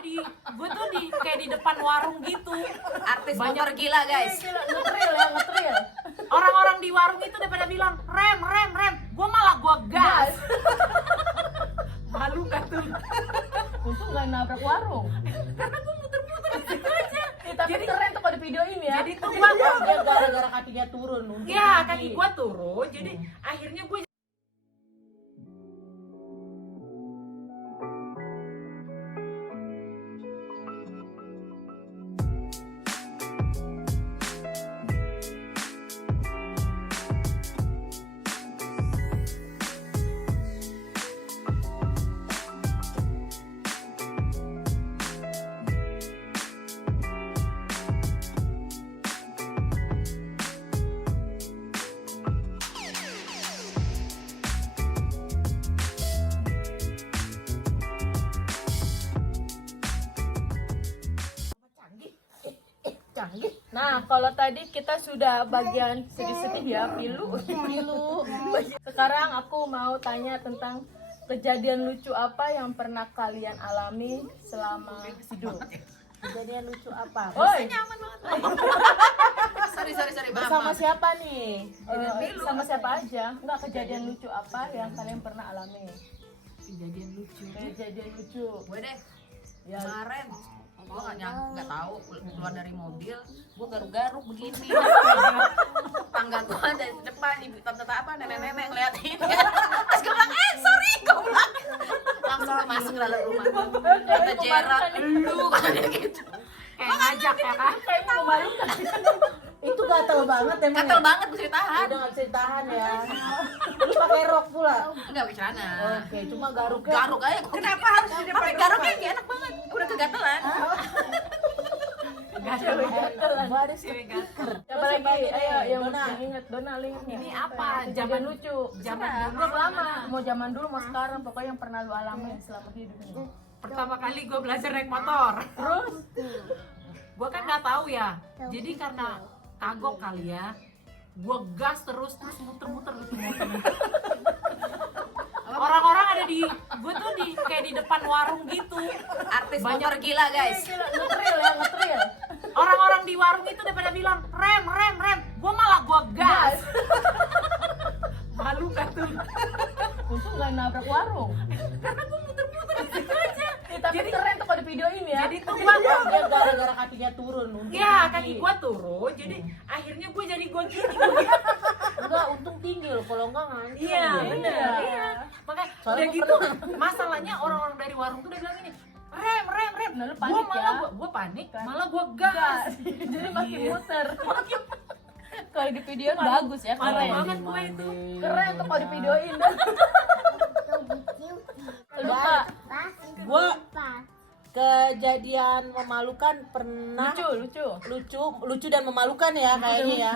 gue tuh kayak di depan warung gitu. Artis Banyak- motor gila guys. Ngetril ya, ngetril. Orang-orang di warung itu daripada bilang rem, gue malah gue gas. Malu kan tuh? Untung nggak nabrak warung. Karena gue muter-muter di situ aja. Tapi Jadi- keren tuh kalau di videoin ya. Jadi tuh gua dia gara-gara kakinya turun. untung ya tinggi. kaki gue turun, jadi akhirnya gue canggih. Nah, kalau tadi kita sudah bagian sedih-sedih ya, pilu. Sekarang aku mau tanya tentang kejadian lucu apa yang pernah kalian alami selama hidup. Kejadian lucu apa? Oi, Sorry bersama maaf. siapa nih? Sama siapa aja? Enggak, kejadian lucu apa yang kalian pernah alami? kejadian lucu. Kejadian lucu. Gue deh Ya, kemarin gue nggak tahu keluar dari mobil gue garuk-garuk begini tangga gue dari depan ibu tante apa nenek-nenek ngeliatin terus gue bilang sorry gue bilang langsung gue masuk ke dalam rumah tante Gerard lu kayak gitu Kayak ngajak ya kan? kayak memalukan. Itu gatel banget emang. gatel banget gue ditahan Udah nggak bisa ditahan ya. Lu pakai rok pula. enggak pakai celana Oke, cuma garuknya. garuk aja kenapa harus di depan garuknya kayak enak banget udah kegatelan Gua ada Cewek gatel. Siapa lagi? Ayo, yang Dona. inget Dona, inget. Ini apa? Kejadian lucu. Zaman Belum lama, mau zaman dulu mau sekarang, pokoknya yang pernah lu alami selama hidup ini. Pertama kali gue belajar naik motor. Terus? Gue kan nggak tahu ya, jadi karena kagok kali ya, gue gas terus muter-muter gitu motornya. Orang-orang ada gue tuh kayak di depan warung gitu. artis Banyak- motor gila guys Ngetril ya, ngetril. Orang-orang di warung itu daripada bilang rem, gue malah gue gas. Malu kan tuh? Untung nggak nabrak warung. Karena gue muter-muter di situ aja. Tapi Jadi- keren tuh kalau di videoin ya. Jadi tuh gue Dia gara-gara kakinya turun. untung ya tinggi. kaki gue turun, jadi akhirnya gue jadi gue gini. Enggak, untung tinggi loh. Kalau enggak ngancur. Iya, loh. bener. Iya. Makanya Soalnya udah gua gitu, masalahnya orang-orang dari warung tuh udah bilang gini, rem. Nah, lu Gue panik malah ya. gue panik, Kan? malah gue gas. Jadi makin Iya. muter. Kalau di video bagus ya, Malu keren. banget gue itu. Keren tuh kalau di videoin. Lupa. Gua kejadian memalukan pernah. Lucu. lucu dan memalukan ya kayaknya ya.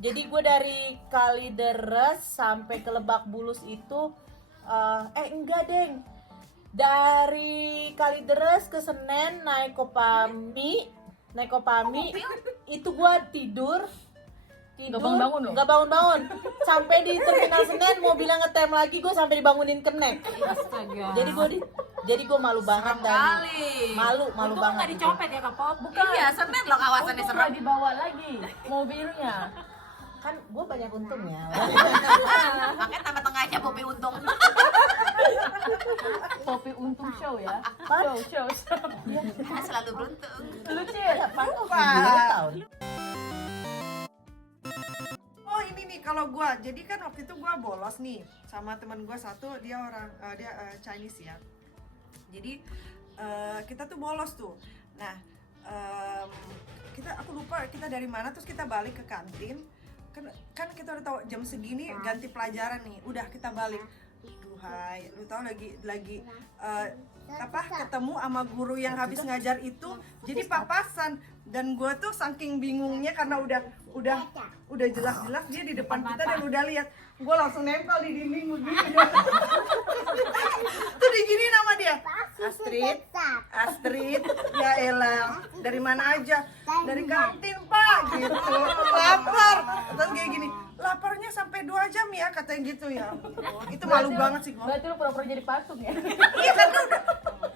Jadi gue dari Kalideres sampai ke Lebak Bulus itu enggak deng, dari Kalideres ke Senen naik Kopami itu gue tidur Nggak bangun-bangun loh? nggak bangun sampai di terminal Senen mau bilang ngetem lagi gue sampai dibangunin kenek. Astaga. Jadi gue malu banget dan kali malu Untung banget. nggak dicopet ya kapok. Bukan. iya Senen loh kawasannya Untung serem nggak dibawa lagi mobilnya. Kan gue banyak untungnya. makanya nama tengahnya Bobi Untung Kopi untung show ya. Show. selalu beruntung Lucu. Tahun. Oh ini nih kalau gua, jadi kan waktu itu gua bolos nih sama teman gua satu, dia orang Chinese ya. Jadi kita tuh bolos tuh. Nah aku lupa kita dari mana, terus kita balik ke kantin. Kan kita udah tahu jam segini ganti pelajaran nih, udah kita balik. Duhai, lu tau lagi ketemu sama guru yang habis ngajar itu, jadi papasan. Dan gue tuh saking bingungnya karena udah jelas-jelas dia di depan kita dan udah lihat, gue langsung nempel di dinding begini. Tuh digini nama dia, Astrid, ya elah, dari mana aja, dari kantin pak, gitu, lapar, terus kayak gini, laparnya sampai 2 jam ya katanya gitu ya. Itu malu banget sih gue. Berarti lu pura-pura jadi patung ya. Iya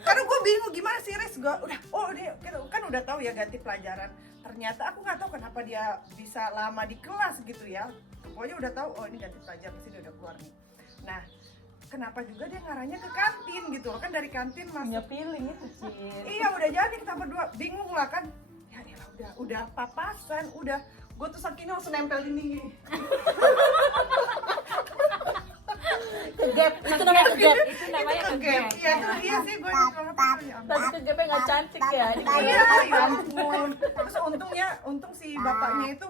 karena gue bingung gimana sih Riz, gue udah dia kan udah tahu ya ganti pelajaran. Ternyata aku nggak tahu kenapa dia bisa lama di kelas gitu ya. Pokoknya udah tahu ini ganti pelajaran, sini udah keluar nih. Nah, kenapa juga dia ngarahnya ke kantin gitu loh, kan dari kantin Punya masuk. feeling itu sih. Iya udah jadi kita berdua bingung lah kan. Ya elah, udah papasan, udah gue tuh saking langsung nempel ini. Kegap, itu namanya kegap. Itu namanya Kegap. kegap. Iya sih gue juga Tadi kegapnya nggak cantik ya. Iya, ya ampun. Terus untung si bapaknya itu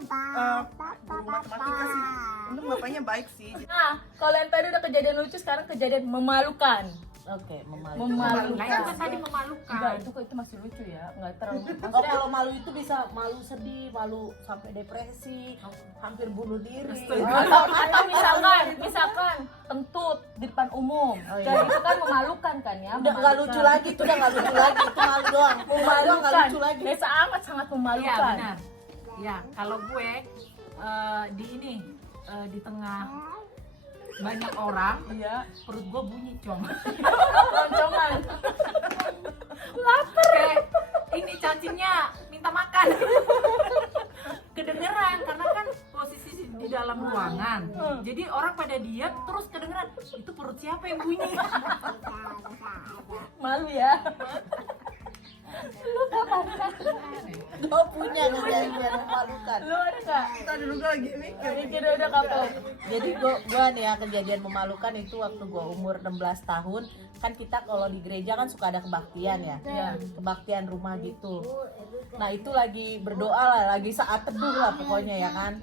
guru matematika sih. Untung bapaknya baik sih. Nah, kalau yang tadi udah kejadian lucu, sekarang kejadian memalukan. Oke, memalukan. Nah, itu Memalukan. kan tadi memalukan. Enggak, itu masih lucu ya, nggak terlalu. Oh, Maksudnya kalau malu itu bisa malu sedih, malu sampai depresi, hampir bunuh diri. atau misalkan kentut di depan umum. Dan itu kan memalukan kan ya. Udah nggak lucu lagi, itu udah nggak lucu lagi, itu malu doang. Malu doang nggak lucu lagi. Desa amat sangat Iya memalukan. benar. Ya kalau gue di tengah banyak orang, Iya. perut gue bunyi cong. Loncongan. Kayak ini cacingnya minta makan. Kedengeran karena kan posisi di dalam ruangan. Jadi orang pada diam terus kedengeran itu perut siapa yang bunyi. Malu ya. Gue punya kejadian memalukan. Lu ada nggak? Kita dulu gue lagi mikir. Mikir udah kapok. Jadi gua nih ya, kejadian memalukan itu waktu gua umur 16 tahun. Kan kita kalau di gereja kan suka ada kebaktian ya. Iya. Kebaktian rumah gitu. Nah, itu lagi berdoa lah, lagi saat teduh lah pokoknya ya kan.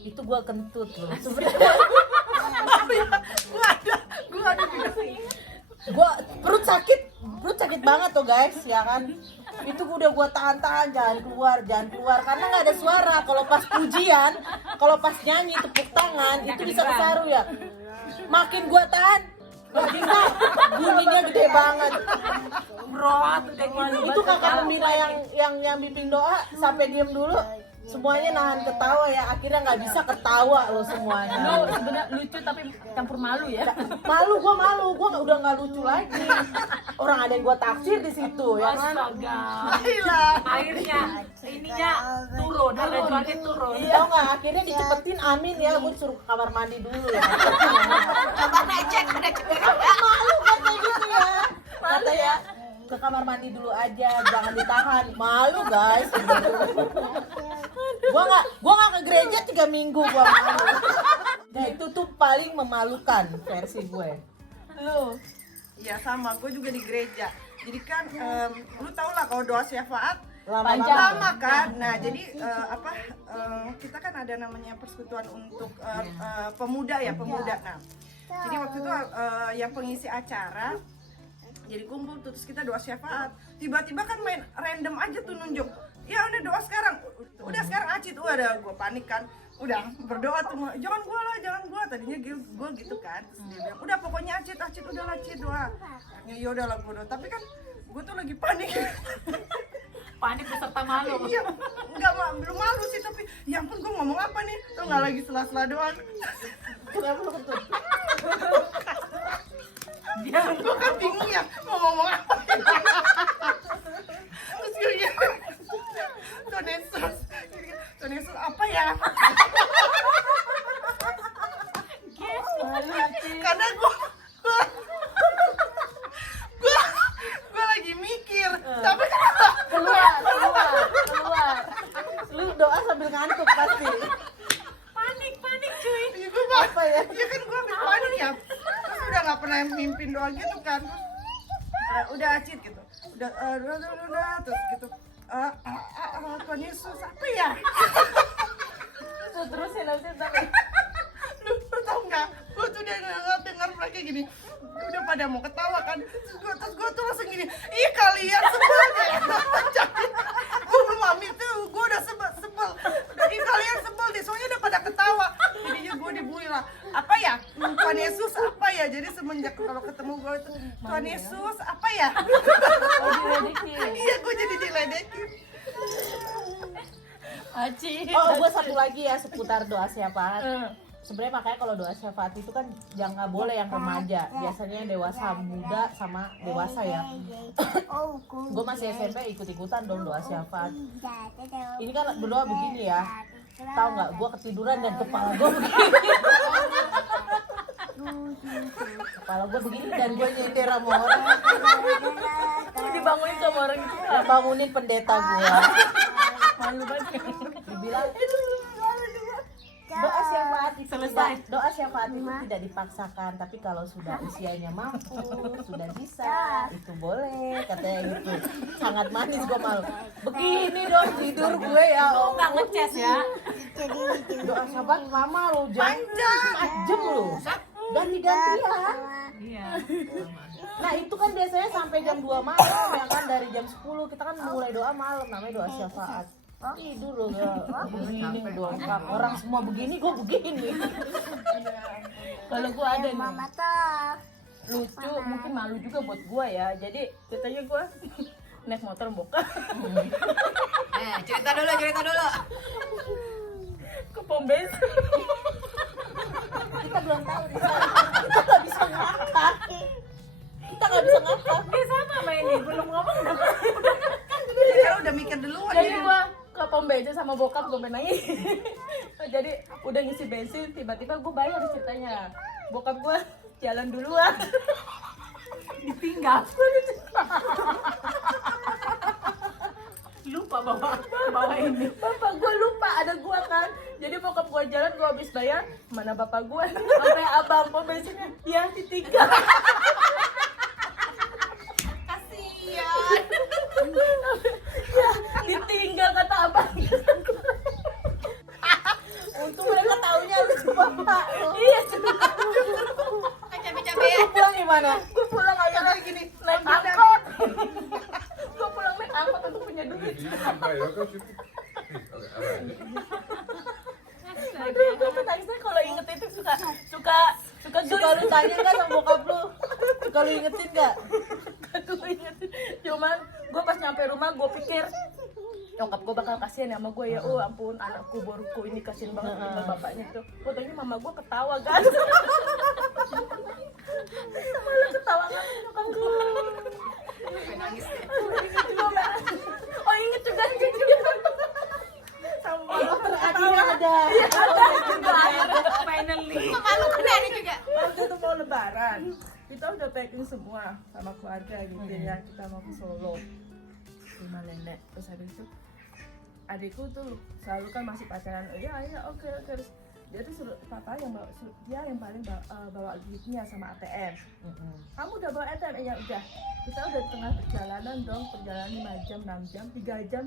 Itu gua kentut loh. Sebenarnya Gue ada gua perut sakit banget tuh guys ya kan. Itu udah gua tahan jangan keluar karena nggak ada suara. Kalau pas pujian, kalau pas nyanyi tepuk tangan itu bisa kesaru ya. Makin gua tahan nggak bisa, bunyinya gede banget. Brot udah gitu. Itu kakak pembina yang bimbing doa sampai diem dulu, semuanya nahan ketawa ya, akhirnya nggak bisa ketawa loh semuanya. Lu sebenarnya lucu tapi campur malu ya. Malu, gua udah nggak lucu lagi. Orang ada yang gua taksir di situ ya kan. Astaga. Akhirnya ininya turun, harga jualnya turun. Iya nggak, akhirnya dicepetin amin ya, gue disuruh ke kamar mandi dulu ya. Malu kan kayak gitu ya. Kata ya, ke kamar mandi dulu aja, jangan ditahan. Malu guys. Gua nggak ke gereja 3 minggu gua malu. Nah itu tuh paling memalukan versi gue. Lu. Iya sama, gue juga di gereja. Jadi kan lu tau lah kalau doa syafaat Panjang. lama kan. Nah jadi kita kan ada namanya persekutuan untuk pemuda ya, pemuda. Nah jadi waktu itu yang pengisi acara jadi kumpul tuh, terus kita doa syafaat. Tiba-tiba kan main random aja tuh nunjuk, ya udah doa sekarang, udah sekarang Acit. Ada gue panik kan, udah berdoa tuh, jangan gua tadinya gue gitu kan. Terus dia bilang udah pokoknya Acit udah lah Acit doa. Ya udah lah gue doa, tapi kan gue tuh lagi panik. Panik beserta malu. Iya, belum malu sih, tapi ya ampun gue ngomong apa nih, tuh nggak lagi sela-sela doang. Kenapa lu kentut? Gue kan bingung ya mau ngomong apa. Terus gue gini, Tuhan Yesus apa ya? Karena gue lagi mikir, tapi kenapa? Keluar. Lu doa sambil ngantuk pasti. Panik cuy. Ya, gue Apa ya? ya kan gue habis panik ya. Terus udah nggak pernah mimpin doa gitu kan. Terus udah Acit gitu. Udah terus gitu. Tuhan Yesus apa ya? Terusin habis itu. Lu tau nggak? Gue tuh udah dengar mereka gini. Udah pada mau ketawa kan. Terus gue tuh langsung gini. Ih kalian sebel deh. Mami tuh gue udah sebel. Ih kalian sebel deh. Soalnya udah pada ketawa. Jadinya gue dibully lah. Apa ya? Tuhan Yesus apa ya? Jadi semenjak kalau ketemu gue itu Tuhan Yesus apa ya? Iya gue jadi diledekin. Aci. Oh, gue satu lagi ya seputar doa syafaat. sebenarnya makanya kalau doa syafaat itu kan jangan boleh yang remaja, biasanya yang dewasa muda sama dewasa ya. Gue masih SMP ikut-ikutan dong doa syafaat. Ini kan berdoa begini ya, tahu nggak? Gue ketiduran dan kepala gue begini. Kepala gue begini dan gue nyender sama orang. Dibangunin sama orang itu. Bangunin pendeta gue. Malu banget. Dibilang doa syafaat itu Selesai. doa syafaat itu tidak dipaksakan, tapi kalau sudah usianya mampu, sudah bisa, itu boleh, katanya gitu. Sangat manis, gue malu. Begini dong tidur gue ya. Lo nggak ngeces ya? Doa syafaat lama lo, panjang, 4 jam lo. Ganti-gantian. Iya. Nah itu kan biasanya sampai jam 2 malam ya kan, dari jam 10 kita kan mulai doa malam, namanya doa syafaat. Tidur loh gak begini doang, orang semua begini, gue begini. Kalau gue ada nih lucu, mungkin malu juga buat gue ya. Jadi ceritanya gue naik motor bokap Cerita dulu ke pom bensin. Kita belum tahu nih, kita nggak bisa ngakak. Dia sama main nih, belum ngomong udah. Karena udah mikir duluan Jadi ya. gue ke pom bensin sama bokap, gue nangis. Jadi udah ngisi bensin, tiba-tiba gue bayar ceritanya. Bokap gue jalan duluan. Ditinggal. Lupa bawa ini. Bapak gue lupa ada gue kan. Jadi bokap gue jalan, gue habis bayar, mana bapak gue? Sampai abang pom bensinnya, ya ditinggal. kasihan. Ya ditinggal kata abang. Untung mereka taunya lu bapak lo. Iya, Kan capek-capek ya. Lu pulang gimana? gue pulang aja gini naik angkot. Gue pulang naik angkot untuk punya duit. Aduh, gue menangisnya kalau inget itu suka Suka lu tanya nggak sama bokap lu? Suka lu ingetin nggak? Gue ingetin. Cuman gue pas nyampe rumah gue pikir nyokap gue bakal kasihan sama gue ya. Oh ampun, anakku boruku ini kasihan banget tinggal bapaknya tuh. Fotonya mama gue ketawa kan. Malah ketawa kan nyokap gue. Nangis deh. Oh inget juga. Sama mama Akhirnya ada. Finally. Memalukan ya ini juga. waktu itu mau lebaran kita udah packing semua sama keluarga gitu ya, kita mau ke Solo rumah nenek. Terus habis itu adikku tuh selalu kan masih pacaran, oke terus dia tuh suruh papa yang bawa, dia yang paling bawa duitnya sama ATM. Kamu udah bawa ATM? Ya udah. Kita udah di tengah perjalanan dong, perjalanan 5 jam 6 jam 3 jam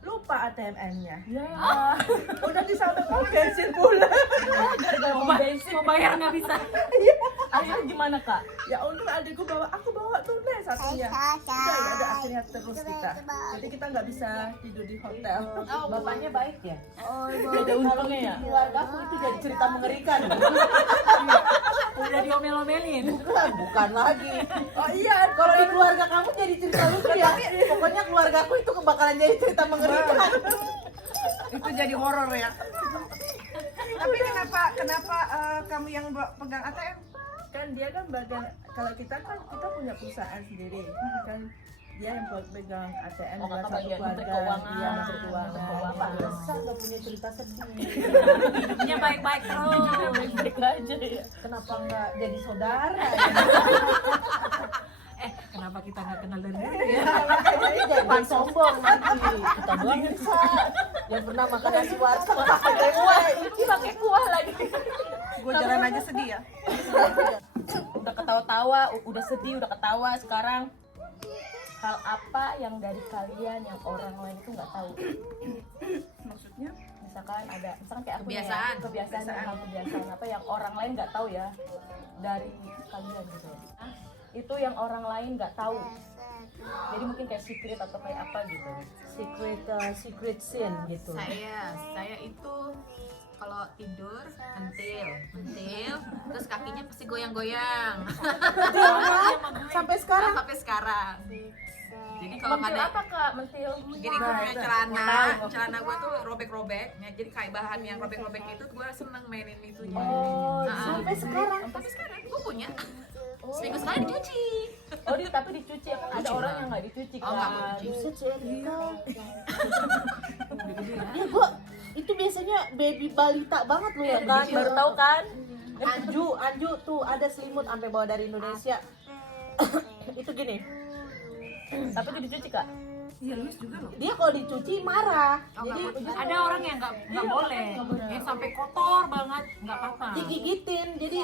lupa ATM-nya. Ya. Udah di sana mau bensin pula. Gara-gara mau bensin. Mau bayar nggak bisa. Akhirnya gimana kak? Ya untung adikku bawa, aku bawa tunai satunya. Udah ya udah akhirnya terus kita. Jadi kita nggak bisa tidur di hotel. Bapaknya baik ya? Gak ada untungnya ya. Keluarga aku itu jadi cerita mengerikan. Udah diomel-omelin. Bukan lagi. Oh iya, Kalau di keluarga kamu jadi cerita lucu ya. Pokoknya keluarga aku itu bakalan jadi cerita mengerikan. Itu jadi horor ya. Tapi kenapa kamu yang pegang ATM? kan dia kan bagian, kalau kita kan kita punya perusahaan sendiri kan, dia yang pegang ATM Oh, dengan kakak satu bagian keluarga. menteri keuangan. Iya, menteri keuangan. Pantesan gak punya cerita sedih. Hidupnya baik-baik terus. Baik-baik aja ya. Kenapa nggak jadi saudara? Kenapa kita nggak kenal dari dulu ya? Jadi jangan sombong nanti. Kita doang bisa. Yang pernah makan nasi warteg pakai kuah. Ini pakai kuah lagi. Gue jalan aja sedih ya. Udah ketawa-tawa, udah sedih, udah ketawa. Sekarang hal apa yang dari kalian yang orang lain itu nggak tahu? Maksudnya? Misalkan kayak aku nih ya, Kebiasaan. kebiasaan apa yang orang lain nggak tahu ya dari kalian gitu ya. Itu yang orang lain nggak tahu. Jadi mungkin kayak secret atau kayak apa gitu. Secret sin gitu. Saya itu kalau tidur mentil, terus kakinya pasti goyang-goyang. Sampai sekarang. Sampai sekarang. Jadi kalau nggak Mentil ada, apa kak? Mentil? jadi gue punya celana gue tuh robek-robek, ya, jadi kayak bahan yang robek-robek itu gue seneng mainin itunya. Oh, Sampai sekarang. Tapi sekarang gue punya, seminggu sekali dicuci. Oh, tapi dicuci ya kan? Ada orang yang nggak dicuci kan? Oh, nggak mau dicuci. Buset si Erika. Ya gua itu biasanya baby balita banget lu ya kan. Baru tahu kan? Anju tuh ada selimut sampai bawa dari Indonesia. Itu gini. Tapi itu dicuci kak? Iya, Luis juga loh. Dia kalau dicuci marah. Jadi Ada orang yang nggak boleh, yang sampai kotor banget nggak apa-apa. digigitin. Jadi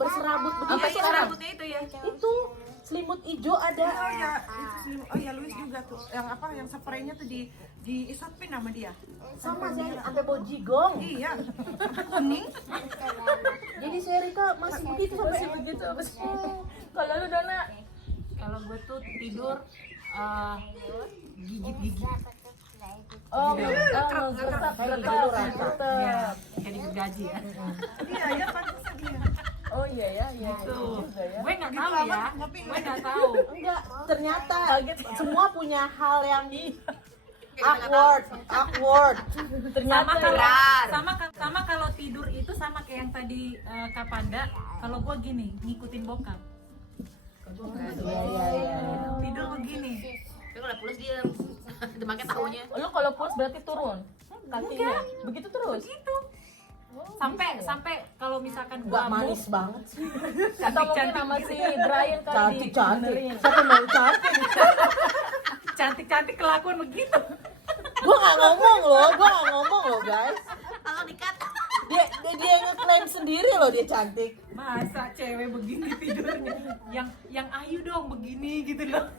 berserabut Apa begitu sih sekarang. rambutnya itu ya? Itu selimut hijau ada. Oh ya, itu selimut. Oh ya, Luis juga tuh. Yang apa? Yang spraynya tuh diisapin sama dia. Sama sih sampai bau jigong. Iya. Kuning. Jadi si Erika masih begitu sampai Begitu apa sih? Kalau lu Dona? Kalau gue tuh tidur gigit-gigit, Oh, Kayak digaji ya. Iya, ya pantesan dia. Oh iya ya, iya Tuh, juga ya. gue nggak Gitu tahu amat, ya, ngopi gue nggak? nggak tahu. enggak, ternyata semua punya hal yang awkward. Sama kalau Benar. sama kalau tidur itu sama kayak yang tadi Kak Panda. Kalau gue gini, ngikutin bokap. Iya. Tidur begini. Tapi kalau udah pulas diem, demaknya tahunya. Lu kalau puas berarti turun kakinya. Begitu terus. Gitu. Sampai kalau misalkan gue Enggak manis banget sih. Atau mungkin sama si Brian kali Cantik. Siapa mau cantik? cantik kelakuan begitu. Gua nggak ngomong loh guys. Kalau dikat, Dia ngeklaim sendiri loh dia cantik. Masa cewek begini tidurnya? Yang ayu dong begini gitu loh.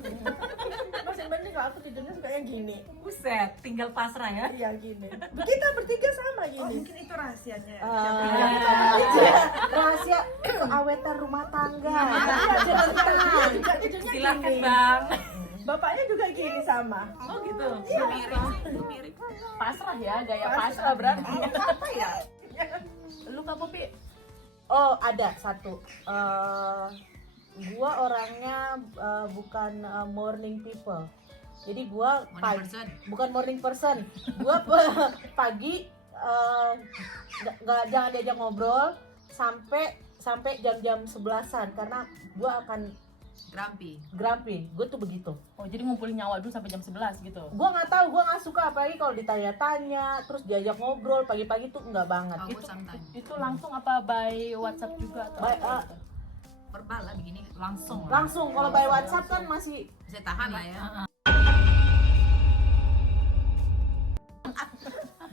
Masih bener kalau aku tidurnya suka yang gini. Buset, tinggal pasrah ya. Iya gini. Kita bertiga sama Oh, gini. mungkin itu rahasianya. Rahasia keawetan rumah tangga. Silakan Bang. Bapaknya juga gini sama. Oh gitu. mirip. pasrah ya, gaya pasrah berarti. Apa ya? Lu Kak Popi? Oh ada satu. Gua orangnya bukan morning people. Jadi gua Morning person. bukan morning person. Gua pagi jangan diajak ngobrol sampai jam-jam 11-an karena gua akan grumpy. Gue tuh begitu. Oh, jadi ngumpulin nyawa dulu sampai jam 11 gitu. Gue nggak tahu, gue nggak suka apalagi kalau ditanya-tanya terus diajak ngobrol pagi-pagi tuh nggak banget. Aku sometimes Itu langsung apa by WhatsApp juga atau By, apa gitu? verbal lah begini, Langsung. langsung kalau by WhatsApp kan masih bisa tahan lah ya.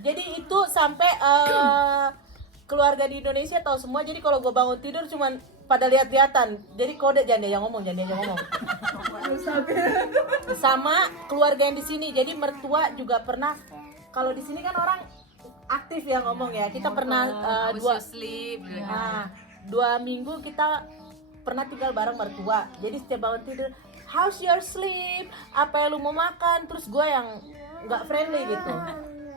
jadi itu sampai keluarga di Indonesia tahu semua. Jadi kalau gue bangun tidur cuman pada lihat-lihatan. Jadi kode jangan diajak ngomong. Sama keluarga yang di sini. Jadi mertua juga pernah. Kalau di sini kan orang aktif ya ngomong ya. Kita pernah Sleep. 2 minggu kita pernah tinggal bareng mertua. Jadi setiap bangun tidur, how's your sleep? Apa yang lu mau makan? Terus gue yang nggak friendly gitu.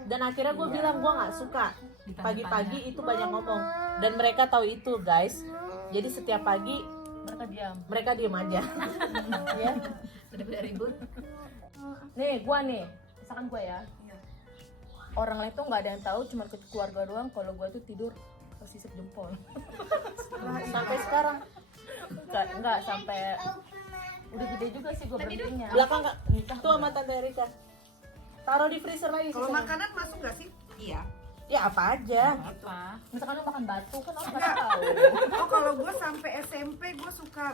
Dan akhirnya gue bilang gue nggak suka pagi-pagi itu banyak ngomong. Dan mereka tahu itu guys. Jadi setiap pagi mereka diem aja. Ya. Udah ribut. Nih, misalkan gua ya. Orang lain tuh nggak ada yang tahu, cuma keluarga doang. Kalau gua tuh tidur sisip jempol. Sampai sekarang Enggak sampai udah gede juga sih gua berhentinya. belakang Kak, tuh sama Tante Erika. Taruh di freezer lagi. Kalau sisanya. makanan masuk nggak sih? Iya. Ya apa aja. Apa? Misalkan lu makan batu kan orang Enggak. nggak tahu. Oh, kalau gue sampai SMP gue suka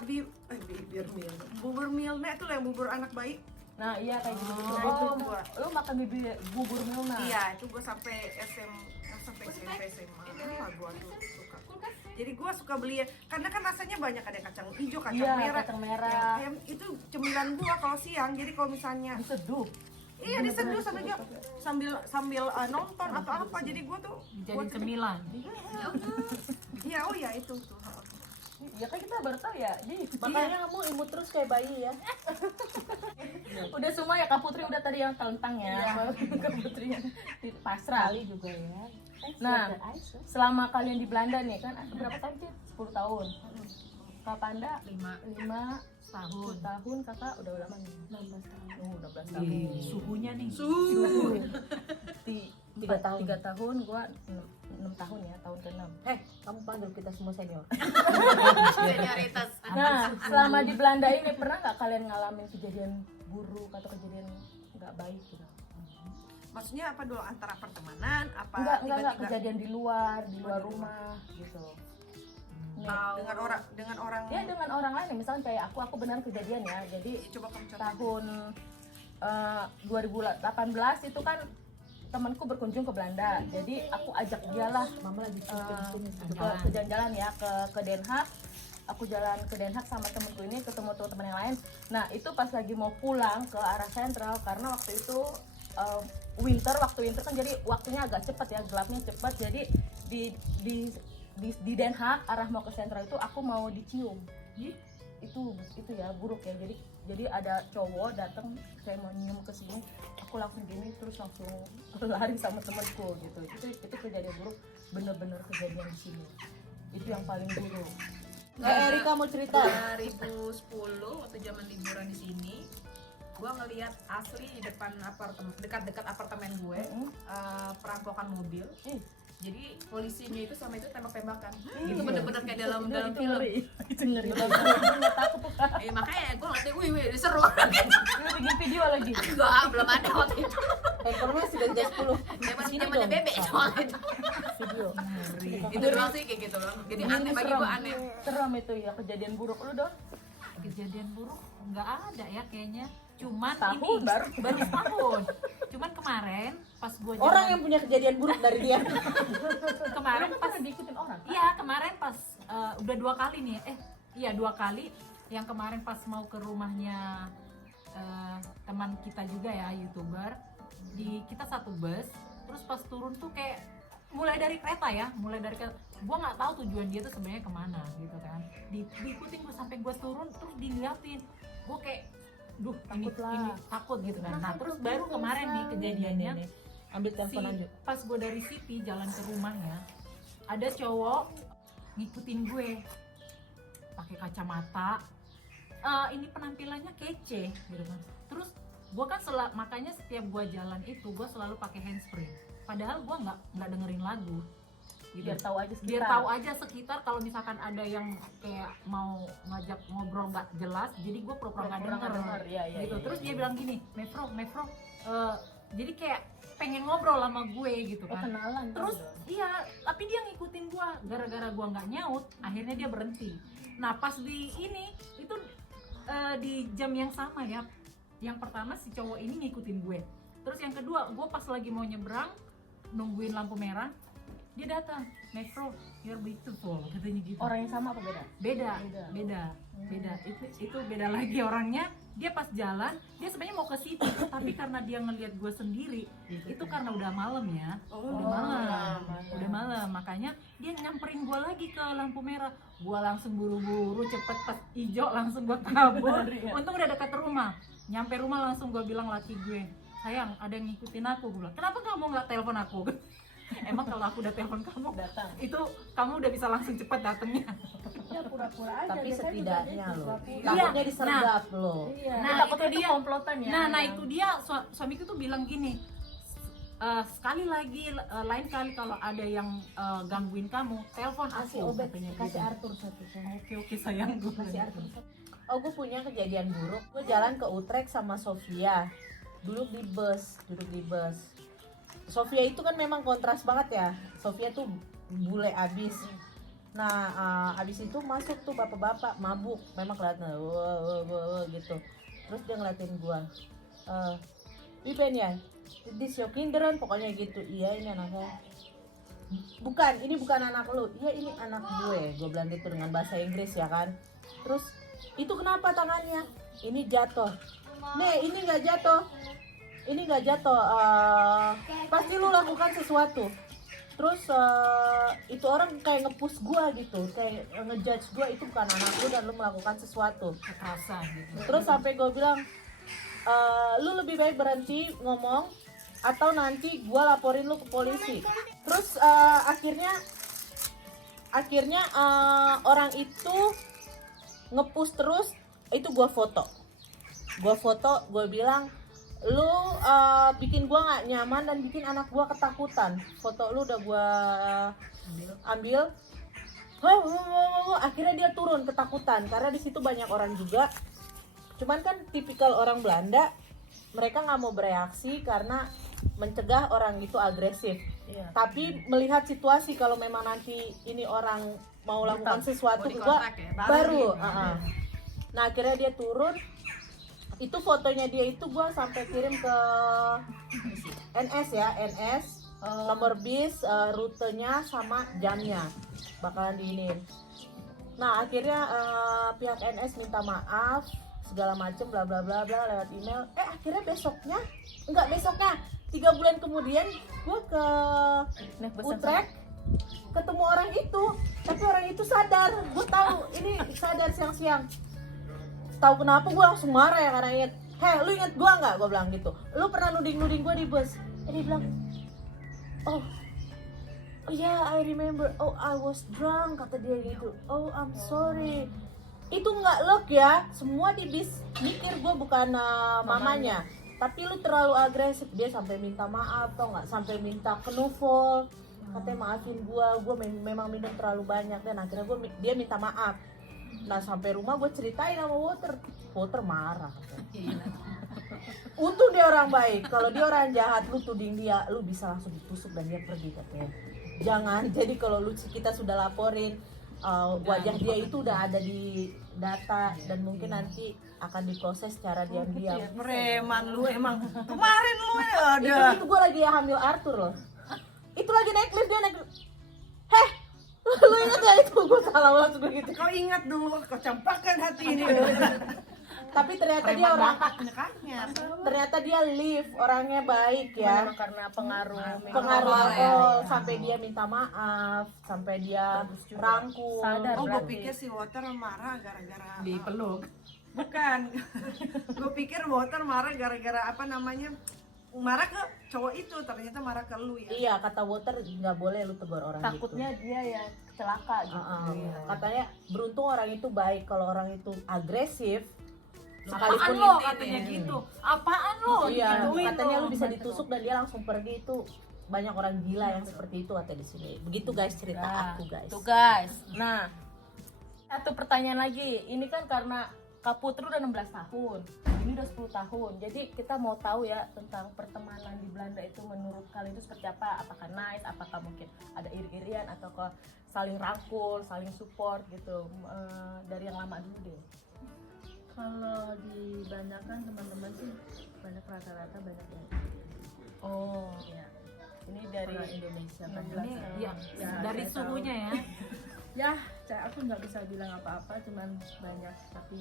bubur milna itu loh yang bubur anak bayi. Nah iya kayak gitu. Oh, Oh, lu makan bubur Milna. Iya, itu gue sampai SMP SMA. Gue tuh suka. Jadi gue suka beli karena kan rasanya banyak, ada kacang hijau, kacang Iya, merah. kacang merah. Itu cemilan gue kalau siang. Jadi kalau misalnya Diseduh. iya diseduh sambil nonton atau apa. Jadi gue tuh Jadi cemilan. iya, oh ya itu tuh. Ya kan kita baru tahu ya. Jadi Makanya kamu imut terus kayak bayi ya. udah semua ya Kak Putri udah tadi yang telentang ya. Kak Putri yang pasrah. Juga ya. Nah, selama kalian di Belanda nih kan berapa tahun sih? 10 tahun. Kak Panda 5. 5 tahun. 10 tahun kakak udah lama nih? 16 tahun. Oh, 16 tahun. Suhunya nih. Tiga tahun. 3 tahun, gua 6 tahun ya, tahun ke-6. Kamu panggil kita semua senior. Senioritas. Nah, selama di Belanda ini pernah nggak kalian ngalamin kejadian buruk atau kejadian nggak baik gitu? Maksudnya apa dulu, antara pertemanan apa Enggak tiba-tiba kejadian di luar rumah gitu. dengan orang Ya dengan orang lain, misalnya kayak aku benar kejadian ya. Jadi coba kamu contoh. tahun 2018 itu kan temanku berkunjung ke Belanda. Jadi aku ajak dia lah Mama lagi ke jalan-jalan ya ke Den Haag. Aku jalan ke Den Haag sama temenku ini, ketemu teman-teman yang lain. Nah itu pas lagi mau pulang ke arah sentral, karena waktu itu waktu winter kan, jadi waktunya agak cepat ya, gelapnya cepat. Jadi di Den Haag arah mau ke sentral itu aku mau dicium. Itu ya buruk ya. Jadi ada cowok datang kayak mau nyium ke sini, aku langsung gini terus langsung lari sama temanku gitu. Itu kejadian buruk, bener-bener kejadian di sini. Itu yang paling buruk. Erika mau cerita? 2010 waktu zaman liburan di sini, gua ngelihat asli di depan dekat-dekat apartemen gue, perampokan mobil. Jadi polisinya itu sama itu tembak-tembakan. Itu bener-bener kayak dalam film. Itu ngeri banget. Gue nggak takut tuh kak. Makanya gue ngeliatnya, wih, seru. Lu bikin video lagi. Enggak, belum ada waktu itu. Handphone sudah jam 10. Zamannya bebek soalnya itu. Video. Itu doang sih kayak gitu loh. Jadi aneh, bagi gue aneh. Serem itu ya kejadian buruk lu dong. Kejadian buruk nggak ada ya kayaknya. Cuman Tahun ini baru setahun. Cuman kemarin pas gue Orang yang punya kejadian buruk dari dia. kemarin Lu pas pernah diikutin orang. iya kemarin pas udah 2 kali nih. Iya 2 kali. Yang kemarin pas mau ke rumahnya teman kita juga ya, YouTuber. Kita satu bus, terus pas turun tuh kayak mulai dari kereta ya, gue nggak tahu tujuan dia tuh sebenarnya kemana gitu kan. Diikutin gue sampai gue turun, terus diliatin. Gue kayak ini takut gitu kan. Nah terus baru kemarin nih kejadiannya, Ambil telepon aja. pas gue dari City jalan ke rumahnya, ada cowok ngikutin gue pakai kacamata. Ini penampilannya kece gitu kan. Terus gue kan makanya setiap gue jalan itu gue selalu pakai handsfree. Padahal gue nggak dengerin lagu. Gitu. Biar tahu aja sekitar kalau misalkan ada yang kayak mau ngajak ngobrol nggak jelas, jadi gue pura-pura nggak denger gitu. Terus dia bilang gini, Mevro, jadi kayak pengen ngobrol sama gue gitu kan. Kenalan. Terus iya, tapi dia ngikutin gue, gara-gara gue nggak nyaut, akhirnya dia berhenti. Nah pas di ini itu di jam yang sama ya, yang pertama si cowok ini ngikutin gue, terus yang kedua gue pas lagi mau nyebrang nungguin lampu merah, dia datang, Mevro, you're beautiful, katanya gitu. Orang yang sama apa beda? Beda. Itu beda lagi orangnya. Dia pas jalan, dia sebenarnya mau ke situ, tapi karena dia ngelihat gue sendiri, itu karena udah malam ya, udah malam, makanya dia nyamperin gue lagi ke lampu merah. Gue langsung buru-buru cepet, pas hijau langsung gue kabur. Untung udah dekat rumah. Nyampe rumah langsung gue bilang laki gue, sayang ada yang ngikutin aku. Gue bilang, kenapa kamu nggak telepon aku? Emang kalau aku udah telepon kamu Datang. itu kamu udah bisa langsung cepet datangnya. Ya pura-pura aja. Tapi biasanya setidaknya juga gitu, loh. tapi- Takutnya disergap loh. Iya. Nah, Takutnya itu dia. komplotan ya. Nah itu dia suamiku tuh bilang gini, sekali lagi lain kali kalau ada yang gangguin kamu, telepon aku. Katanya Kasih gitu. Arthur satu. Oke sayang gue. Kasih Arthur satu. Oh, gue punya kejadian buruk. Gue jalan ke Utrecht sama Sofia. Duduk di bus. Sofia itu kan memang kontras banget ya. Sofia tuh bule abis. Nah, abis itu masuk tuh bapak-bapak mabuk. Memang kelihatan wah, gitu. Terus dia ngeliatin gua. Wipen ya? This your kinderen? Pokoknya gitu. Iya, ini anaknya. Bukan, ini bukan anak lu. Iya, ini anak gue. Gue bilang gitu dengan bahasa Inggris ya kan. Terus, itu kenapa tangannya? Ini jatuh. Nih, ini nggak jatuh. Ini nggak jatuh, pasti lu lakukan sesuatu. Terus itu orang kayak nge-push gua gitu, kayak ngejudge gua, itu bukan anak lu dan lu melakukan sesuatu. Kekerasan gitu. Terus sampai gua bilang, lu lebih baik berhenti ngomong atau nanti gua laporin lu ke polisi. Terus akhirnya orang itu nge-push terus itu gue foto, gue bilang lu bikin gue nggak nyaman dan bikin anak gue ketakutan. Foto lu udah gue ambil. Akhirnya dia turun ketakutan karena di situ banyak orang juga. Cuman kan tipikal orang Belanda, mereka nggak mau bereaksi karena mencegah orang itu agresif. Iya. Tapi melihat situasi kalau memang nanti ini orang mau lakukan sesuatu Body gua contact ya, baru. Nah akhirnya dia turun. Itu fotonya dia itu gua sampai kirim ke NS ya, NS nomor bis, rutenya sama jamnya bakalan diinin. Nah akhirnya pihak NS minta maaf segala macem bla bla bla bla lewat email. Akhirnya besoknya 3 bulan kemudian gue ke Naik bus Utrecht ketemu orang itu, tapi orang itu sadar. Gue tahu ini sadar siang-siang. Tahu kenapa gue langsung marah ya karena inget. Heh, lu inget gue nggak? Gue bilang gitu. Lu pernah nuding gue di bus? Dia bilang, oh yeah, I remember. Oh, I was drunk, kata dia gitu. Oh, I'm sorry. Itu nggak log ya. Semua di bis mikir gue bukan mamanya. Tapi lu terlalu agresif. Dia sampai minta maaf, tau nggak? Sampai minta knuffel. Katanya maafin gue memang minum terlalu banyak. Dan akhirnya dia minta maaf. Nah sampai rumah gue ceritain sama Walter marah. Untung dia orang baik. Kalau dia orang jahat, lu tuding dia, lu bisa langsung ditusuk dan dia pergi katanya. Jangan. Jadi kalau kita sudah laporin wajah dia itu udah ada di data dan mungkin nanti akan diproses secara diam-diam. Preman lu emang. Kemarin lu ya ada. Itu gue lagi hamil Arthur loh. Itu lagi naik lift, dia naik. Heh, lu ingat ya itu? Gue salah langsung begitu. Kau ingat dulu, kau campakkan hati ini. Tapi ternyata dia orang, Nyekaknya. ternyata dia live, orangnya baik ya. Memang karena pengaruh Pengaruh sampai dia minta maaf, sampai dia rangkul. Sadar. Oh, gue Berarti. pikir si Walter marah gara-gara Dipeluk. bukan. Gue pikir Walter marah gara-gara apa namanya? Marah ke cowok itu, ternyata marah ke lu ya. Iya, kata Walter nggak boleh lu tegur orang Takutnya gitu. dia yang celaka gitu. Katanya beruntung orang itu baik, kalau orang itu agresif Apaan sekalipun lo katanya gitu? Apaan lo? iya, Digituin katanya lo. lu bisa ditusuk dan dia langsung pergi. Itu banyak orang gila yang seperti itu kata di sini. Begitu guys cerita aku guys. Tuh guys. Nah, satu pertanyaan lagi. Ini kan karena Kak Putri udah 16 tahun. Ini udah 10 tahun. Jadi kita mau tahu ya tentang pertemanan di Belanda itu menurut kalian itu seperti apa? Apakah nice? Apakah mungkin ada iri-irian atau saling rangkul, saling support gitu? Dari yang lama dulu deh. Kalau di Belanda kan teman-teman sih banyak rata-rata banyak yang Oh, iya. Ini dari orang Indonesia Ini banyak. ya, Ya, dari saya suhunya ya. Ya, aku nggak bisa bilang apa-apa, cuman banyak tapi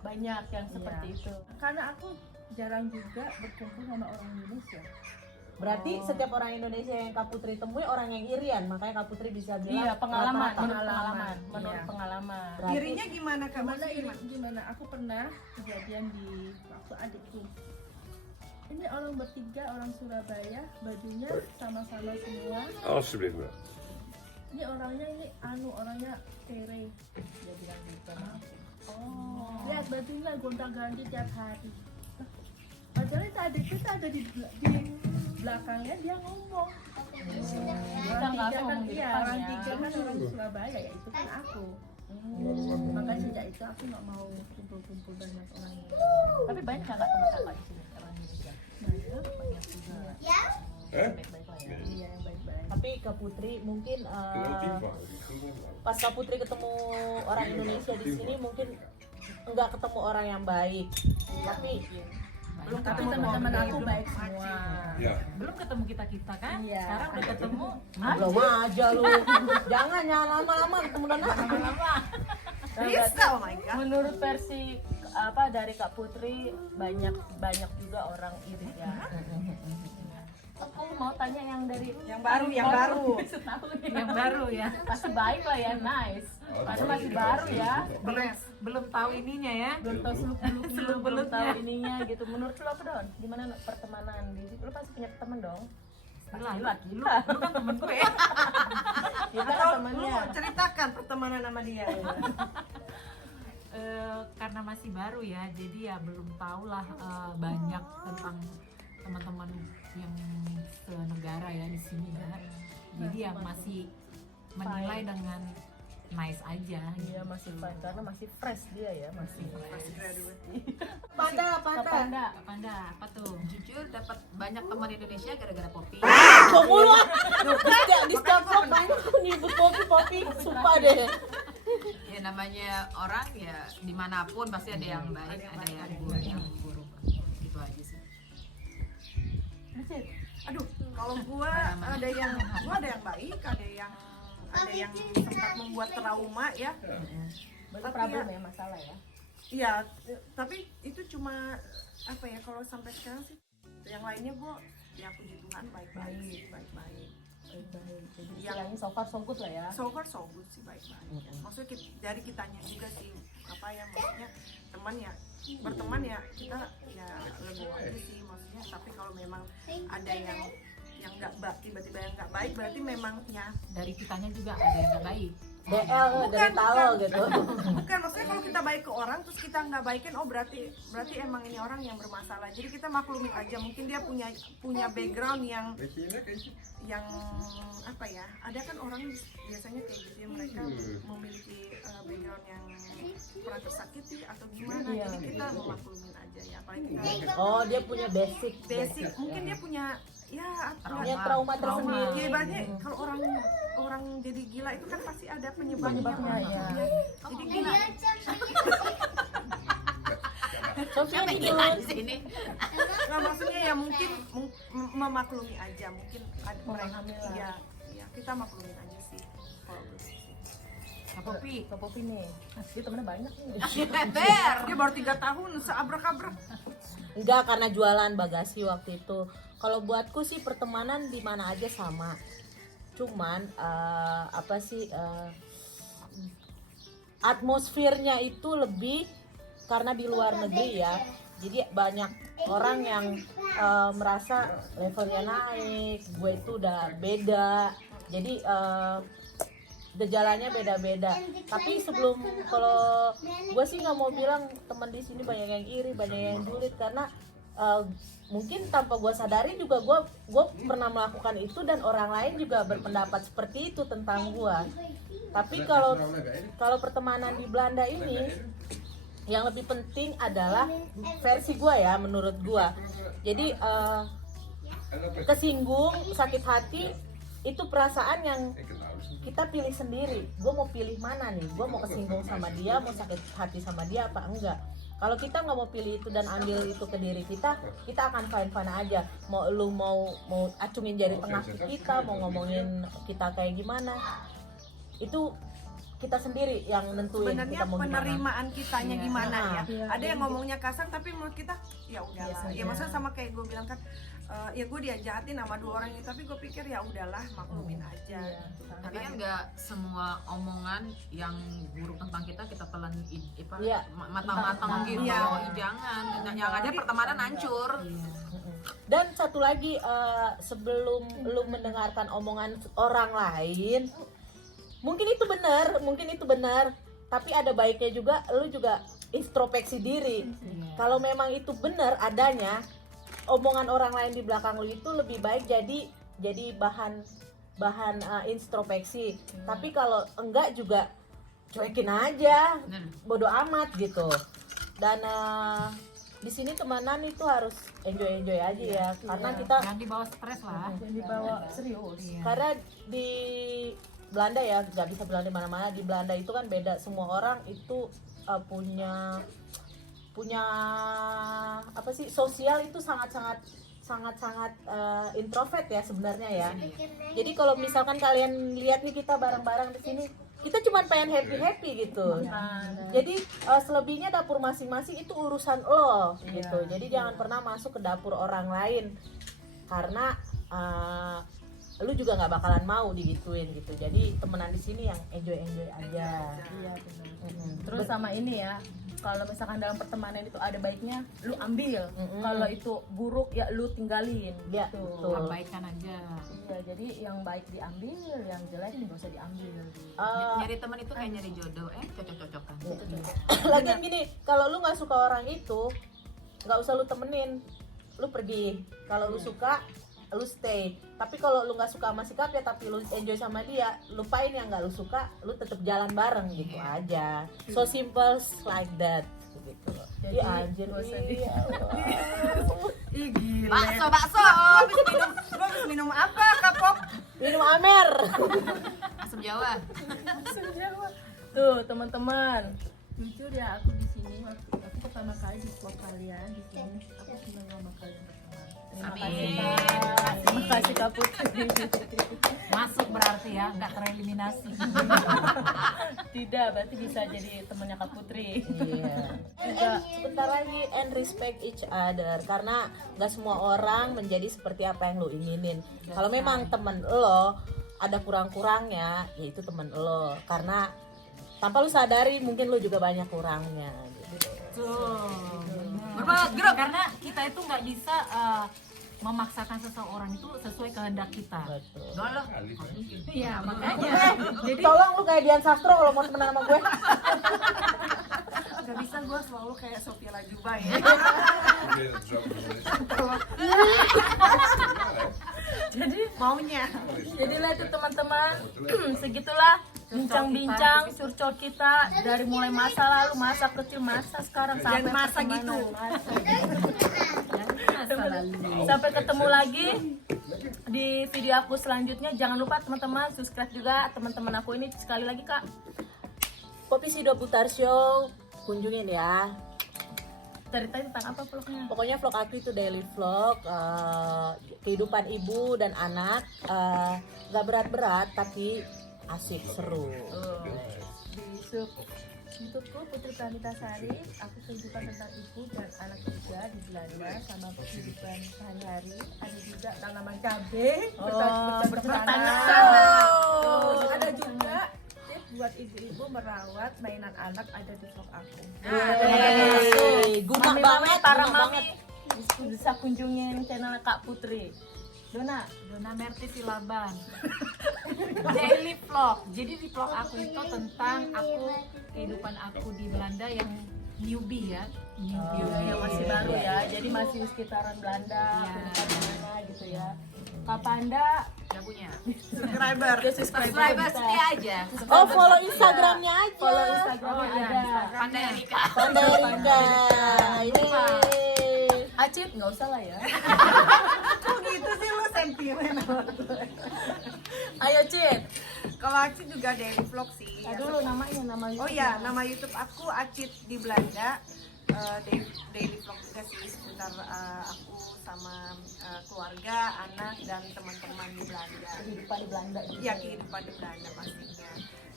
banyak yang seperti Iya. itu. karena aku jarang juga berkumpul sama orang Indonesia. Berarti setiap orang Indonesia yang Kak Putri temui orang yang irian, makanya Kak Putri bisa bilang Iya, pengalaman, rata-rata. menurut pengalaman, menurut Iya. pengalaman. Berarti- Dirinya gimana Kak? Gimana Maksudnya ini gimana? gimana? Aku pernah kejadian di waktu adikku. Ini orang bertiga orang Surabaya, bajunya sama-sama semua. Alsjeblieft wel. Ini orangnya kere, dia bilang gitu. Oh. Lihat bajunya gonta-ganti tiap hari. Padahal adikku itu ada di belakangnya dia ngomong. Kita nggak Tiga ngomong di iya, depan orang ya. tiga kan orang Surabaya, ya itu kan aku. Maka sejak itu aku nggak mau kumpul-kumpul banyak orang. Tapi banyak nggak teman kakak di sini orang Indonesia? Banyak juga. Hè? Baik-baik lah ya. Iya, yang baik-baik. Tapi Kak Putri mungkin Relatief. pas Kak Putri ketemu orang Indonesia di sini mungkin nggak ketemu orang yang baik, tapi Belum Tapi ketemu teman-teman aku baik semua. Ja. Belum ketemu kita kan? Iya. Sekarang udah ketemu. belum aja lu. Jangan lama-lama ketemu dan Lama-lama. Bisa, oh my god. Menurut versi dari Kak Putri banyak juga orang iri ya. Aku mau tanya yang dari Yang baru. setahun ya. Yang baru ya. Masih baik lah ya, nice. Karena masih baru ya. Belum tahu ininya ya. Belum tahu seluk belum tahu Seluk-beluknya. ininya gitu. Menurut lu apa Don? Gimana pertemanan di sini? Lu pasti punya teman dong. Laki lu kan temen gue ya. Kita kan Atau lu temannya. ceritakan pertemanan sama dia. karena masih baru ya, jadi ya belum tahu lah banyak tentang teman-teman yang senegara ya di sini ya. Jadi ya masih menilai dengan nice aja. Iya masih fine karena masih fresh dia ya, masih Panda, Panda apa tuh? Jujur dapat banyak teman Indonesia gara-gara Poppy. Mulu di setiap vlog banyak nyebut Poppy, sumpah deh. Ya namanya orang ya dimanapun pasti ada yang baik, ada yang buruk. Itu aja sih. Aduh, kalau gua ada yang baik, ada yang sempat membuat trauma ya. Berarti Tapi problem ya- ya, masalah ya. Iya, tapi itu cuma apa ya, kalau sampai sekarang sih yang lainnya gua ya puji Tuhan baik-baik. Baik-baik. Jadi Yang- istilahnya so far so good lah ya. So far so good sih, baik-baik. Maksudnya dari kitanya juga sih, apa ya, maksudnya teman ya, berteman ya kita ya legowo aja sih maksudnya. Tapi kalau memang ada yang nggak tiba-tiba yang nggak baik, berarti memang ya Dari kitanya juga ada yang nggak baik. DL dari talo gitu. bukan, maksudnya kalau kita baik ke orang terus kita nggak baikin, oh berarti emang ini orang yang bermasalah. Jadi kita maklumin aja, mungkin dia punya background yang apa ya, ada kan orang biasanya kayak gitu ya, mereka memiliki background yang pernah tersakiti atau gimana. Jadi kita memaklumin aja ya, apalagi kita Oh, dia punya basic. mungkin dia punya ya Punya trauma tersendiri. ya, ibaratnya kalau orang jadi gila itu kan pasti ada penyebabnya Penyebabnya, ya. jadi gila. Sofia Siapa yang gitu. gila di sini? Nah, maksudnya ya mungkin memaklumi aja, mungkin ada mereka Memahami lah. ya kita maklumin aja sih kalau gue sih. Kak Popi, Ke Poppy nih. Dia temennya banyak nih. Ber. Dia baru 3 tahun seabrak-abrak. Enggak, karena jualan bagasi waktu itu. Kalau buatku sih pertemanan di mana aja sama. Cuman apa sih atmosfernya itu lebih karena di luar negeri ya. Jadi banyak orang yang merasa levelnya naik, gue itu udah beda. Jadi gejalanya beda-beda. Tapi sebelum, kalau gue sih nggak mau bilang teman di sini banyak yang iri, banyak yang julid, karena mungkin tanpa gue sadari juga gue pernah melakukan itu dan orang lain juga berpendapat seperti itu tentang gue. Tapi kalau pertemanan di Belanda ini yang lebih penting adalah versi gue ya, menurut gue. Jadi kesinggung, sakit hati itu perasaan yang kita pilih sendiri. Gue mau pilih mana nih? Gue mau kesinggung sama dia, mau sakit hati sama dia apa enggak? Kalau kita nggak mau pilih itu dan ambil itu ke diri kita akan fine aja. Mau lu mau acungin jari tengah ke kita, mau ngomongin kita kayak gimana, itu kita sendiri yang nentuin Sebenarnya kita mau gimana. penerimaan kitanya gimana ya. Iya. Ada yang ngomongnya kasar tapi menurut kita ya udahlah. Ya maksudnya sama kayak gue bilang kan, ya gue dijahatin sama 2 orang ini, tapi gue pikir ya udahlah, maklumin aja. Tapi kan nggak semua omongan yang buruk tentang kita telan Iya. matang-matang gitu. Iya. Jangan, yang ada pertemanan hancur. Dan satu lagi, sebelum lu mendengarkan omongan orang lain, mungkin itu benar, tapi ada baiknya juga lu juga introspeksi diri. Kalau memang itu benar adanya, omongan orang lain di belakang lu itu lebih baik jadi bahan introspeksi. Tapi kalau enggak juga cuekin aja, bodo amat gitu. Dan di sini temanan itu harus enjoy aja ya, karena kita jangan dibawa stres lah. Yang dibawa serius. Iya. karena di Belanda ya, nggak bisa bilang di mana-mana. Di Belanda itu kan beda, semua orang itu punya apa sih, sosial itu sangat introvert ya sebenarnya ya. Jadi kalau misalkan kalian lihat nih kita bareng-bareng di sini, kita cuma pengen happy gitu. Jadi selebihnya dapur masing-masing itu urusan lo gitu. Jadi jangan pernah masuk ke dapur orang lain, karena lu juga nggak bakalan mau digituin gitu. Jadi temenan di sini yang enjoy aja. Iya benar. Terus sama ini ya, kalau misalkan dalam pertemanan itu ada baiknya, lu ambil. Kalau itu buruk ya lu tinggalin. Ya, Gitu. betul. Abaikan aja. Iya, jadi yang baik diambil, yang jelek nggak usah diambil. Nyari teman itu kayak nyari jodoh, cocok-cocokan. Lagian gini, kalau lu nggak suka orang itu, nggak usah lu temenin, lu pergi. Kalau lu suka, lu stay. Tapi kalau lu nggak suka sama sikapnya tapi lu enjoy sama dia, lupain yang nggak lu suka, lu tetap jalan bareng gitu aja. So simple like that gitu. Jadi, Iya anjir, nggak usah iya. Ih gila. Bakso. Lu habis minum apa, Kapok? Minum Amer. Asam Jawa. Tuh teman-teman, Jujur ya, aku di sini waktu aku pertama kali di vlog kalian di sini, aku senang sama kalian berteman. terima Amin. kasih Kak. Terima kasih Kak Putri. Masuk berarti ya, nggak tereliminasi. Tidak, berarti bisa jadi temannya Kak Putri. Iya. And sebentar lagi and respect each other karena nggak semua orang menjadi seperti apa yang lo inginin. Kalau memang temen lo ada kurang-kurangnya, ya itu temen lo. Karena tanpa lo sadari mungkin lo juga banyak kurangnya. Gitu. Tuh. Gerak. Karena kita itu nggak bisa memaksakan seseorang itu sesuai kehendak kita. Betul. Dolo. Alif ya. Iya, makanya. Jadi tolong lu kayak Dian Sastro kalau mau temenan sama gue. Gak bisa gue selalu kayak Sophia Lajuba ya. Probeer het zo te doen. Jadi Maunya. jadilah itu teman-teman, segitulah bincang-bincang surcol kita dari mulai masa lalu, masa kecil, masa sekarang sampai masa pertemanan. gitu. Sampai ketemu lagi di video aku selanjutnya. Jangan lupa teman-teman subscribe juga teman-teman aku ini. Sekali lagi Kak, Kopi Sido Putar Show, kunjungin ya. ceritain tentang apa vlognya? Pokoknya vlog aku itu daily vlog, kehidupan ibu dan anak, gak berat-berat tapi asik seru. Di YouTubeku Putri Pramita-Sari, aku kehidupan tentang ibu dan anak juga di Belanda sama kehidupan sehari-hari. Ada juga tanaman cabe, bertanam. Terus ada juga tips buat ibu-ibu merawat mainan anak ada di vlog aku. Guna Mami-mami, banget, para guna mami bisa kunjungin channel Kak Putri. Dona, Dona Merti Silaban. Daily vlog. Jadi di vlog aku itu tentang kehidupan aku di Belanda yang newbie ya. Newbie yang masih baru ya, jadi masih sekitaran Belanda, Iya. kehidupan mana gitu ya. Kak Panda, Gak punya. Subscriber. Subscriber setia aja. Oh, follow Instagramnya aja. follow Instagramnya Oh, iya, ada. Pandai Rika. Pandai ini. Acit, nggak usah lah ya. Kok gitu sih lu sentimen? Ayo Cit, Kalau Acit juga daily vlog sih. nah, dulu namanya, nama Oh ya, nama YouTube aku Acit di Belanda. Daily vlog juga sih seputar aku sama keluarga, anak dan teman-teman di Belanda. kehidupan di Belanda gitu. Ya kehidupan di Belanda pastinya.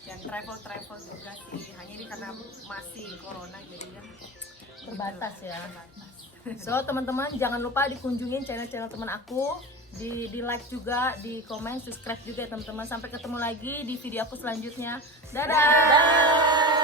Dan travel juga sih. Hanya ini karena masih corona jadi ya Terbatas ya. So teman-teman jangan lupa dikunjungin channel-channel teman aku, di like juga, di komen, subscribe juga ya teman-teman. Sampai ketemu lagi di video aku selanjutnya. Dadah.